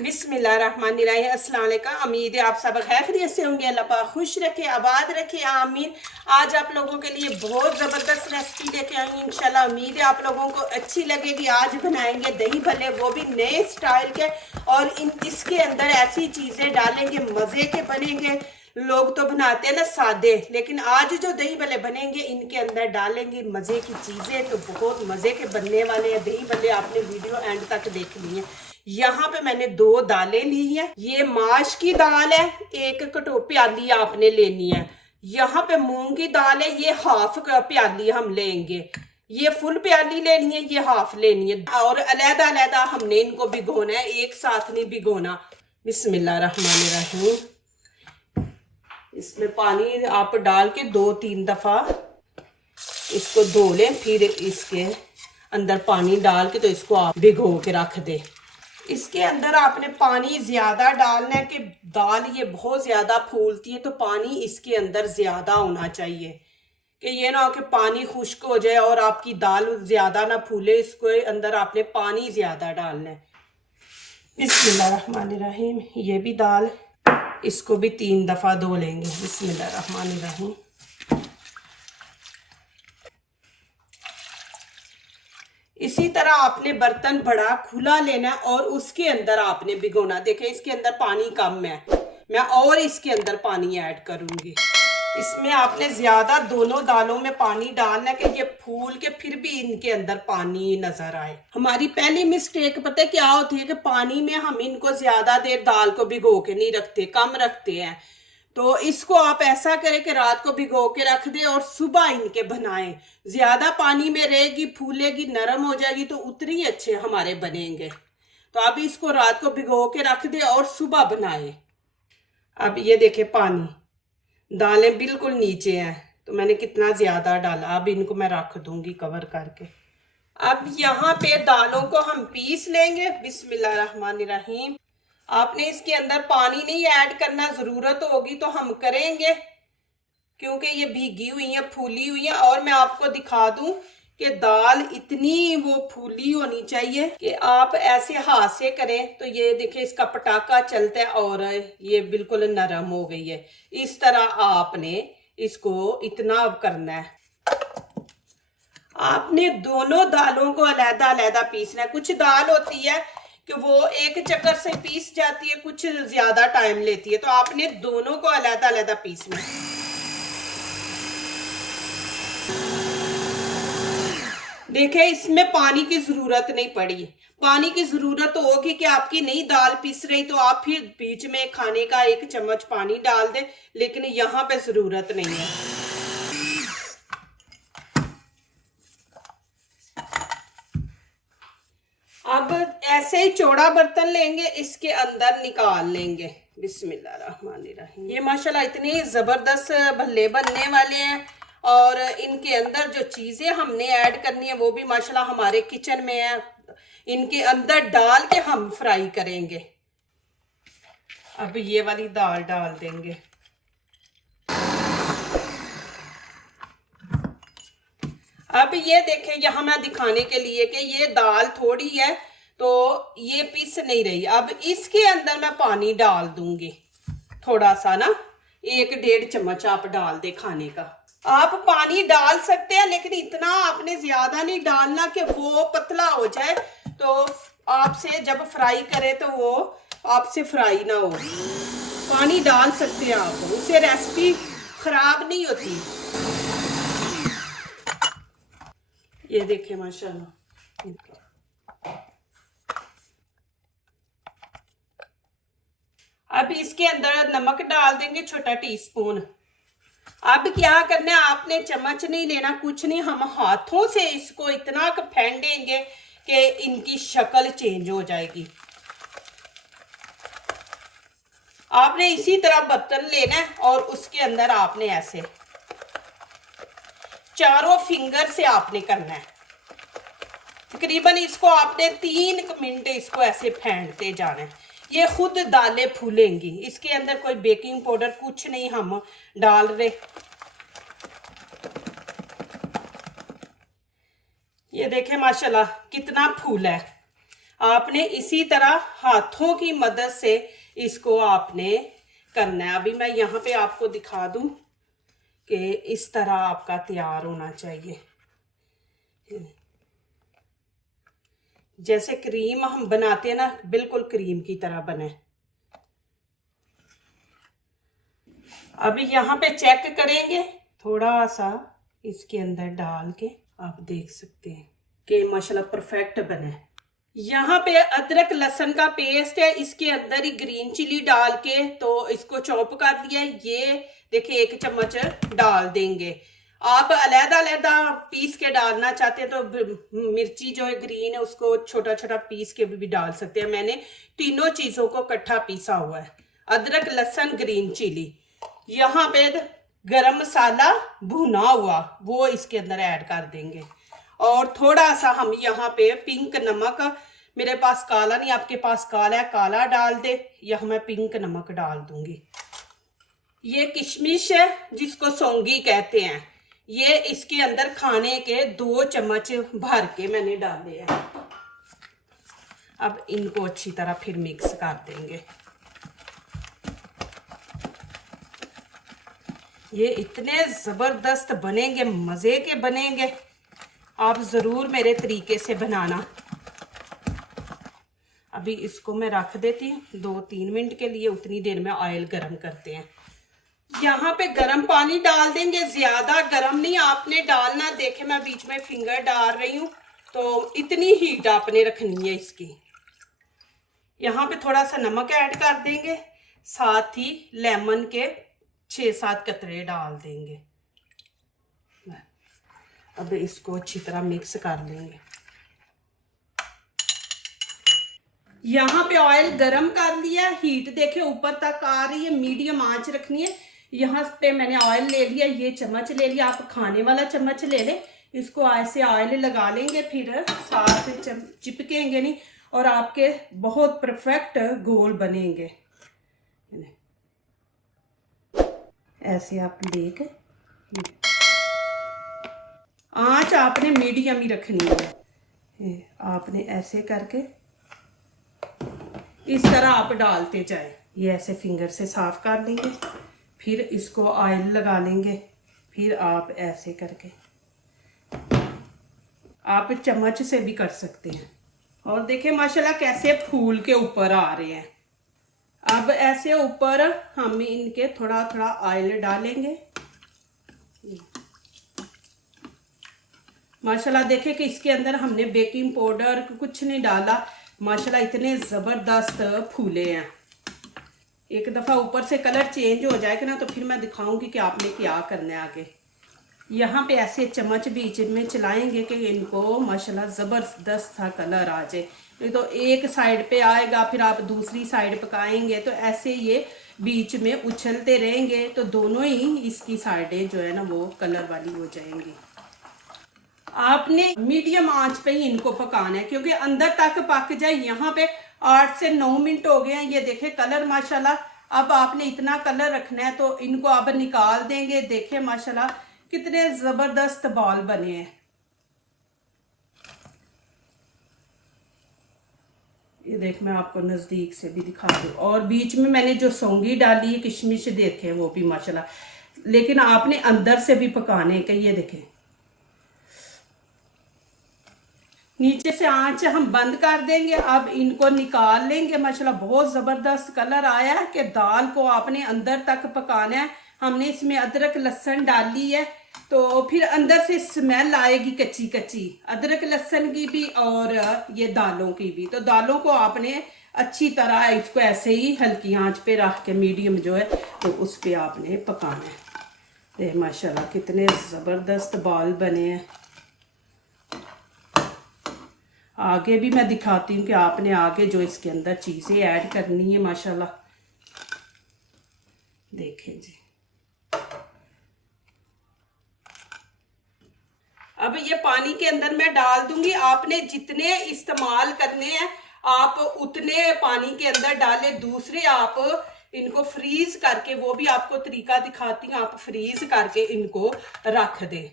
बिस्मिल्लाहिर्रहमानिर्रहीम। अस्सलाम वालेकुम। उम्मीद है आप सब खैरियत से होंगे। अल्लाह पाक खुश रखे, आबाद रखे, आमीन। आज आप लोगों के लिए बहुत ज़बरदस्त रेसिपी लेके आई हूँ। इंशाल्लाह उम्मीद है आप लोगों को अच्छी लगेगी। आज बनाएंगे दही भल्ले, वो भी नए स्टाइल के, और इसके अंदर ऐसी चीज़ें डालेंगे मज़े के बनेंगे। लोग तो बनाते हैं ना सादे, लेकिन आज जो दही भल्ले बनेंगे इनके अंदर डालेंगे मज़े की चीज़ें, तो बहुत मज़े के बनने वाले हैं दही भल्ले। आपने वीडियो एंड तक देखनी है। यहाँ पे मैंने 2 दालें ली है। ये माश की दाल है, 1 कटोरी प्याली आपने लेनी है। यहाँ पे मूंग की दाल है, ये हाफ प्याली हम लेंगे। ये फुल प्याली लेनी है, ये हाफ लेनी है, और अलहदा अलहदा हमने इनको भिगोना है, एक साथ नहीं भिगोना। बिस्मिल्लाहिर्रहमानिर्रहीम। इसमें पानी आप डाल के 2-3 दफा इसको धो लें, फिर इसके अंदर पानी डाल के तो इसको आप भिगो के रख दें। इसके अंदर आपने पानी ज़्यादा डालना है कि दाल ये बहुत ज़्यादा फूलती है, तो पानी इसके अंदर ज़्यादा होना चाहिए कि ये ना हो कि पानी खुश्क हो जाए और आपकी दाल ज़्यादा ना फूले। इसके अंदर आपने पानी ज़्यादा डालना है। बिस्मिल्लाहिर्रहमानिर्रहीम। ये भी दाल, इसको भी 3 दफ़ा धो लेंगे। बिस्मिल्लाहिर्रहमानिर्रहीम। इसी तरह आपने बर्तन बड़ा खुला लेना और उसके अंदर आपने भिगोना। देखें इसके अंदर पानी कम है, मैं और इसके अंदर पानी ऐड करूंगी। इसमें आपने ज्यादा दोनों दालों में पानी डालना कि ये फूल के फिर भी इनके अंदर पानी नजर आए। हमारी पहली मिस्टेक पता है क्या होती है कि पानी में हम इनको ज्यादा देर दाल को भिगो के नहीं रखते, कम रखते हैं। तो इसको आप ऐसा करें कि रात को भिगो के रख दे और सुबह इनके बनाएं। ज्यादा पानी में रहेगी, फूलेगी, नरम हो जाएगी, तो उतनी अच्छे हमारे बनेंगे। तो आप इसको रात को भिगो के रख दे और सुबह बनाएं। अब ये देखे पानी, दालें बिल्कुल नीचे हैं, तो मैंने कितना ज्यादा डाला। अब इनको मैं रख दूंगी कवर करके। अब यहाँ पे दालों को हम पीस लेंगे। बिस्मिल्लाहिर्रहमानिर्रहीम। आपने इसके अंदर पानी नहीं ऐड करना, जरूरत होगी तो हम करेंगे क्योंकि ये भीगी हुई है, फूली हुई है। और मैं आपको दिखा दूं कि दाल इतनी वो फूली होनी चाहिए कि आप ऐसे हाथ से करें तो ये देखिए इसका पटाखा चलता है और ये बिल्कुल नरम हो गई है। इस तरह आपने इसको इतना करना है। आपने दोनों दालों को अलहदा अलहदा पीसना है। कुछ दाल होती है कि वो एक चक्कर से पीस जाती है, कुछ ज्यादा टाइम लेती है, तो आपने दोनों को अलहदा अलहदा पीसना है। देखें इसमें पानी की जरूरत नहीं पड़ी। पानी की जरूरत होगी कि आपकी नई दाल पीस रही तो आप फिर बीच में खाने का 1 चम्मच पानी डाल दें, लेकिन यहाँ पे जरूरत नहीं है। अब ऐसे ही चौड़ा बर्तन लेंगे, इसके अंदर निकाल लेंगे। बिस्मिल्लाहिर्रहमानिर्रहीम। ये माशाल्लाह इतने जबरदस्त भल्ले बनने वाले हैं, और इनके अंदर जो चीजें हमने ऐड करनी है वो भी माशाल्लाह हमारे किचन में है। इनके अंदर डाल के हम फ्राई करेंगे। अब ये वाली दाल डाल देंगे। अब ये देखें यहाँ मैं दिखाने के लिए कि ये दाल थोड़ी है तो ये पीस नहीं रही। अब इसके अंदर मैं पानी डाल दूंगी थोड़ा सा ना, 1-1.5 चम्मच आप डाल दे खाने का। आप पानी डाल सकते हैं, लेकिन इतना आपने ज्यादा नहीं डालना कि वो पतला हो जाए, तो आपसे जब फ्राई करे तो वो आपसे फ्राई ना हो। पानी डाल सकते हैं आप, उससे रेसिपी खराब नहीं होती। ये देखें माशाल्लाह। अब इसके अंदर नमक डाल देंगे, छोटा टीस्पून। अब क्या करना है, आपने चम्मच नहीं लेना, कुछ नहीं, हम हाथों से इसको इतना फेंटेंगे कि इनकी शक्ल चेंज हो जाएगी। आपने इसी तरह बर्तन लेना है और उसके अंदर आपने ऐसे चारों फिंगर से आपने करना है। तकरीबन इसको आपने 3 मिनट इसको ऐसे फेंटते जाना है। ये खुद दालें फूलेंगी। इसके अंदर कोई बेकिंग पाउडर कुछ नहीं हम डाल रहे। ये देखें माशाल्लाह कितना फूल है। आपने इसी तरह हाथों की मदद से इसको आपने करना है। अभी मैं यहाँ पे आपको दिखा दूं कि इस तरह आपका तैयार होना चाहिए। जैसे क्रीम हम बनाते हैं ना, बिल्कुल क्रीम की तरह बने। अभी यहाँ पे चेक करेंगे, थोड़ा सा इसके अंदर डाल के आप देख सकते हैं कि माशाल्लाह परफेक्ट बने। यहाँ पे अदरक लहसुन का पेस्ट है, इसके अंदर ही ग्रीन चिली डाल के तो इसको चॉप कर दिया है। ये देखिए 1 चम्मच डाल देंगे। आप अलग-अलग पीस के डालना चाहते हैं तो मिर्ची जो है ग्रीन है उसको छोटा छोटा पीस के भी डाल सकते हैं। मैंने तीनों चीज़ों को इकट्ठा पीसा हुआ है, अदरक लहसुन ग्रीन चिली। यहाँ पे गरम मसाला भुना हुआ वो इसके अंदर ऐड कर देंगे, और थोड़ा सा हम यहाँ पे पिंक नमक, मेरे पास काला नहीं, आपके पास काला है काला डाल दे, यह मैं पिंक नमक डाल दूंगी। ये किशमिश है जिसको सौंगी कहते हैं, ये इसके अंदर खाने के 2 चम्मच भर के मैंने डाले हैं। अब इनको अच्छी तरह फिर मिक्स कर देंगे। ये इतने ज़बरदस्त बनेंगे, मज़े के बनेंगे, आप ज़रूर मेरे तरीके से बनाना। अभी इसको मैं रख देती हूँ 2-3 मिनट के लिए, उतनी देर में ऑयल गरम करते हैं। यहाँ पे गरम पानी डाल देंगे, ज़्यादा गरम नहीं आपने डालना। देखे मैं बीच में फिंगर डाल रही हूँ, तो इतनी हीट आपने रखनी है इसकी। यहाँ पे थोड़ा सा नमक ऐड कर देंगे, साथ ही लेमन के 6-7 कतरे डाल देंगे। अब इसको अच्छी तरह मिक्स कर लेंगे। यहाँ पे ऑयल गरम कर लिया, हीट देखे ऊपर तक आ रही है, मीडियम आंच रखनी है। यहाँ पे मैंने ऑयल ले लिया, ये चम्मच ले लिया, आप खाने वाला चम्मच ले लें। इसको ऐसे ऑयल लगा लेंगे, फिर साथ चिपकेंगे नहीं और आपके बहुत परफेक्ट गोल बनेंगे। ऐसे आप लेके आंच आपने मीडियम ही रखनी है। आपने ऐसे करके इस तरह आप डालते जाए, ये ऐसे फिंगर से साफ कर लेंगे, फिर इसको ऑयल लगा लेंगे, फिर आप ऐसे करके आप चम्मच से भी कर सकते हैं। और देखिए माशाल्लाह कैसे फूल के ऊपर आ रहे हैं। अब ऐसे ऊपर हम इनके थोड़ा थोड़ा ऑयल डालेंगे। माशाल्लाह देखे कि इसके अंदर हमने बेकिंग पाउडर कुछ नहीं डाला, माशाल्लाह इतने ज़बरदस्त फूले हैं। एक दफ़ा ऊपर से कलर चेंज हो जाएगा ना तो फिर मैं दिखाऊंगी कि आपने क्या करना है आगे। यहाँ पे ऐसे चम्मच बीच में चलाएंगे कि इनको माशाल्लाह ज़बरदस्त सा कलर आ जाए। नहीं तो एक साइड पे आएगा, फिर आप दूसरी साइड पकाएंगे तो ऐसे ये बीच में उछलते रहेंगे तो दोनों ही इसकी साइडें जो है ना वो कलर वाली हो जाएंगी। आपने मीडियम आंच पे ही इनको पकाना है क्योंकि अंदर तक पक जाए। यहाँ पे 8 से 9 मिनट हो गए हैं, ये देखे कलर माशाल्लाह। अब आपने इतना कलर रखना है तो इनको अब निकाल देंगे। देखे माशाल्लाह कितने जबरदस्त बॉल बने हैं। ये देख मैं आपको नजदीक से भी दिखा दूं। और बीच में मैंने जो सौंगी डाली है, किशमिश देखे वो भी माशाल्लाह, लेकिन आपने अंदर से भी पकाने के। ये देखें नीचे से आंच हम बंद कर देंगे। अब इनको निकाल लेंगे। माशाल्लाह बहुत ज़बरदस्त कलर आया है कि दाल को आपने अंदर तक पकाना है। हमने इसमें अदरक लहसुन डाली है तो फिर अंदर से स्मेल आएगी कच्ची कच्ची, अदरक लहसुन की भी और ये दालों की भी। तो दालों को आपने अच्छी तरह इसको ऐसे ही हल्की आंच पे रख के मीडियम जो है तो उस पर आपने पकाना है। माशाल्लाह कितने ज़बरदस्त बाल बने हैं। आगे भी मैं दिखाती हूँ कि आपने आगे जो इसके अंदर चीज़ें ऐड करनी है। माशाल्लाह देखें जी। अब ये पानी के अंदर मैं डाल दूंगी। आपने जितने इस्तेमाल करने हैं आप उतने पानी के अंदर डालें। दूसरे आप इनको फ्रीज करके, वो भी आपको तरीका दिखाती हूँ, आप फ्रीज करके इनको रख दें।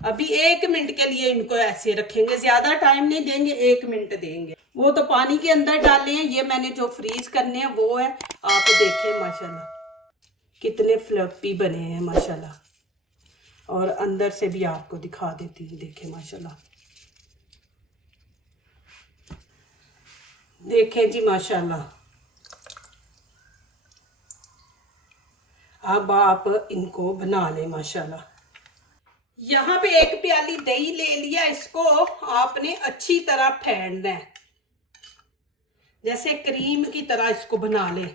अभी 1 मिनट के लिए इनको ऐसे रखेंगे, ज्यादा टाइम नहीं देंगे, 1 मिनट देंगे। वो तो पानी के अंदर डाले हैं, ये मैंने जो फ्रीज करने हैं वो है। आप देखें माशाल्लाह कितने फ्लफी बने हैं माशाल्लाह, और अंदर से भी आपको दिखा देती हूँ, देखें माशाल्लाह, देखें जी माशाल्लाह। अब आप इनको बना लें माशाल्लाह। यहाँ पे 1 प्याली दही ले लिया, इसको आपने अच्छी तरह फेंटना है, जैसे क्रीम की तरह इसको बना लें।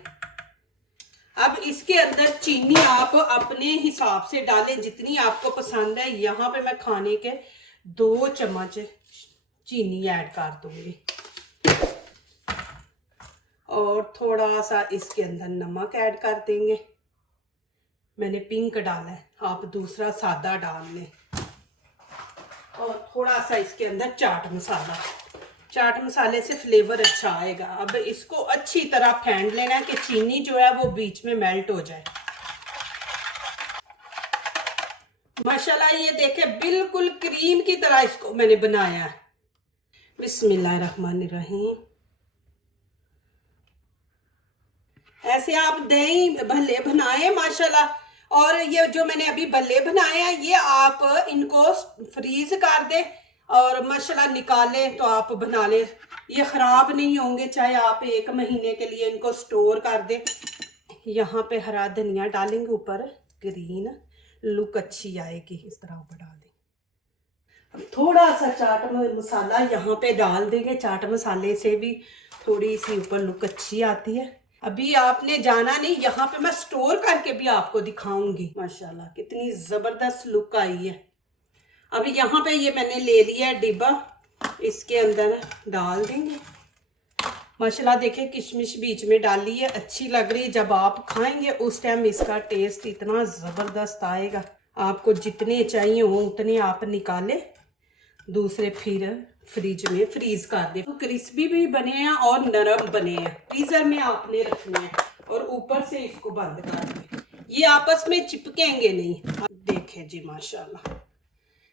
अब इसके अंदर चीनी आप अपने हिसाब से डालें, जितनी आपको पसंद है। यहाँ पे मैं खाने के 2 चम्मच चीनी ऐड कर दूंगी, और थोड़ा सा इसके अंदर नमक ऐड कर देंगे। मैंने पिंक डाला है, आप दूसरा सादा डाल लें। और थोड़ा सा इसके अंदर चाट मसाला, चाट मसाले से फ्लेवर अच्छा आएगा। अब इसको अच्छी तरह फेंट लेना कि चीनी जो है वो बीच में मेल्ट हो जाए। माशाल्लाह ये देखें बिल्कुल क्रीम की तरह इसको मैंने बनाया है। बिस्मिल्लाहिर्रहमानिर्रहीम। ऐसे आप दही भल्ले बनाए माशाल्लाह। और ये जो मैंने अभी भल्ले बनाए हैं, ये आप इनको फ्रीज कर दें और माशाल्लाह निकालें तो आप बना लें, ये ख़राब नहीं होंगे, चाहे आप 1 महीने के लिए इनको स्टोर कर दें। यहाँ पे हरा धनिया डालेंगे, ऊपर ग्रीन लुक अच्छी आएगी, इस तरह ऊपर डाल देंगे। अब थोड़ा सा चाट मसाला यहाँ पे डाल देंगे, चाट मसाले से भी थोड़ी सी ऊपर लुक अच्छी आती है। अभी आपने जाना नहीं, यहाँ पे मैं स्टोर करके भी आपको दिखाऊंगी। माशाल्लाह कितनी जबरदस्त लुक आई है। अभी यहाँ पे ये मैंने ले लिया है डिब्बा, इसके अंदर डाल देंगे। माशाल्लाह देखिए किशमिश बीच में डाली है, अच्छी लग रही है। जब आप खाएंगे उस टाइम इसका टेस्ट इतना जबरदस्त आएगा। आपको जितने चाहिए हो उतने आप निकाले, दूसरे फिर फ्रिज में फ्रीज कर दे। तो क्रिस्पी भी बने हैं और नरम बने हैं। फ्रीजर में आपने रखने हैं और ऊपर से इसको बंद कर दें, ये आपस में चिपकेंगे नहीं। आप देखें जी माशाल्लाह,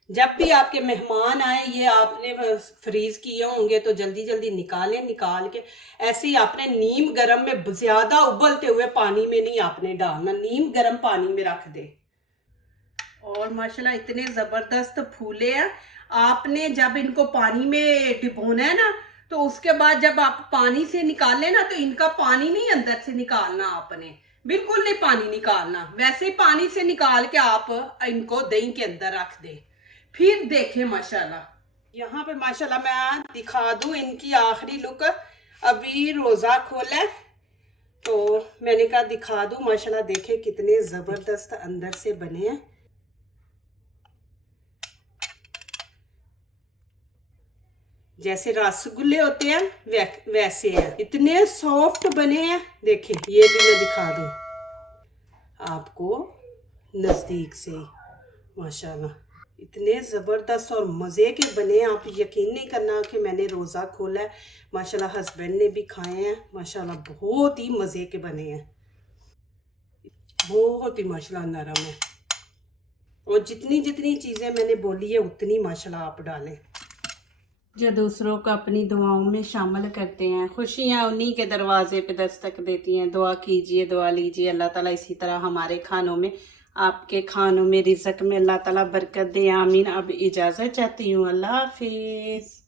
जब भी आपके मेहमान आए, ये आपने फ्रीज किए होंगे तो जल्दी जल्दी निकालें। निकाल के ऐसे ही आपने नीम गर्म में, ज्यादा उबलते हुए पानी में नहीं आपने डालना, नीम गर्म पानी में रख दे। और माशाल्लाह इतने जबरदस्त फूले हैं। आपने जब इनको पानी में डिबोना है ना, तो उसके बाद जब आप पानी से निकालें ना, तो इनका पानी नहीं अंदर से निकालना, आपने बिल्कुल नहीं पानी निकालना। वैसे ही पानी से निकाल के आप इनको दही के अंदर रख दे। फिर देखें माशाल्लाह, यहाँ पे माशाल्लाह मैं दिखा दूं इनकी आखिरी लुक। अभी रोजा खोला है तो मैंने कहा दिखा दूं। माशाल्लाह देखें कितने जबरदस्त अंदर से बने हैं। जैसे रसगुल्ले होते हैं वैसे हैं, इतने सॉफ्ट बने हैं। देखें ये भी मैं दिखा दूं आपको नजदीक से। माशाल्लाह इतने ज़बरदस्त और मज़े के बने हैं। आप यकीन नहीं करना कि मैंने रोज़ा खोला है। माशाल्लाह हस्बैंड ने भी खाए हैं, माशाल्लाह बहुत ही मज़े के बने हैं, बहुत ही माशाल्लाह नरम है। और जितनी जितनी चीज़ें मैंने बोली है उतनी माशाल्लाह आप डालें। जो दूसरों को अपनी दुआओं में शामिल करते हैं, खुशियाँ उन्हीं के दरवाजे पे दस्तक देती हैं। दुआ कीजिए, दुआ लीजिए, अल्लाह ताला इसी तरह हमारे खानों में, आपके खानों में, रिज़्क़ में अल्लाह ताला बरकत दे, आमीन। अब इजाज़त चाहती हूँ, अल्लाह हाफिज़।